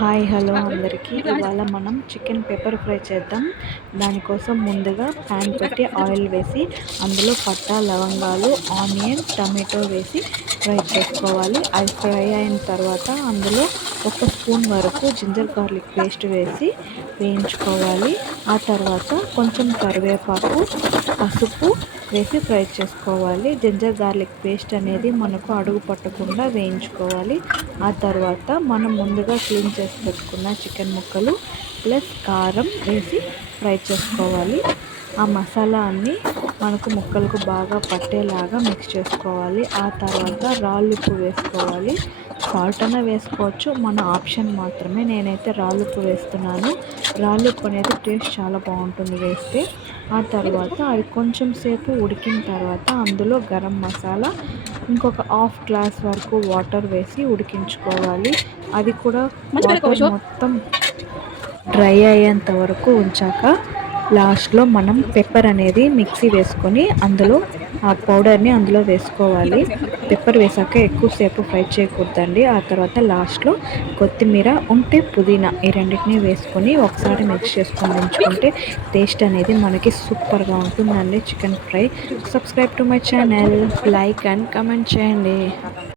Hi hello అందరికీ ఇవాళ మనం చికెన్ పెప్పర్ ఫ్రై చేద్దాం. దానికోసం ముందుగా ప్యాన్ పెట్టి ఆయిల్ వేసి అందులో పట్టా లవంగాలు ఆనియన్ టమాటో వేసి ఫ్రై చేసుకోవాలి. అది ఫ్రై అయిన తర్వాత అందులో 1 స్పూన్ వరకు జింజర్ గార్లిక్ పేస్ట్ వేసి వేయించుకోవాలి. ఆ తర్వాత కొంచెం కరివేపాకు పసుపు వేసి ఫ్రై చేసుకోవాలి. జింజర్ గార్లిక్ పేస్ట్ అనేది మనకు అడుగు పట్టకుండా వేయించుకోవాలి. ఆ తర్వాత మనం ముందుగా క్లీన్ చేసి పెట్టుకున్న చికెన్ ముక్కలు ప్లస్ కారం వేసి ఫ్రై చేసుకోవాలి. ఆ మసాలా అన్నీ మనకు ముక్కలకు బాగా పట్టేలాగా మిక్స్ చేసుకోవాలి. ఆ తర్వాత రాళ్ళుప్పు వేసుకోవాలి. సాల్ట్ అన్న వేసుకోవచ్చు, మన ఆప్షన్ మాత్రమే. నేనైతే రాళ్ళుప్పు వేస్తున్నాను. రాళ్ళుప్పు అనేది టేస్ట్ చాలా బాగుంటుంది వేస్తే. ఆ తర్వాత అది కొంచెం సేపు ఉడికిన తర్వాత అందులో గరం మసాలా ఇంకొక హాఫ్ గ్లాస్ వరకు వాటర్ వేసి ఉడికించుకోవాలి. అది కూడా వాటర్ మొత్తం డ్రై అయ్యేంత వరకు ఉంచాక లాస్ట్లో మనం పెప్పర్ అనేది మిక్సీ వేసుకొని అందులో ఆ పౌడర్ని అందులో వేసుకోవాలి. పెప్పర్ వేసాక ఎక్కువసేపు ఫ్రై చేయకూడదండి. ఆ తర్వాత లాస్ట్లో కొత్తిమీర ఉంటే పుదీనా ఈ రెండింటిని వేసుకొని ఒకసారి మిక్స్ చేసుకొని దించుకుంటే టేస్ట్ అనేది మనకి సూపర్గా ఉంటుందండి chicken fry. Subscribe to my channel, like and comment చేయండి.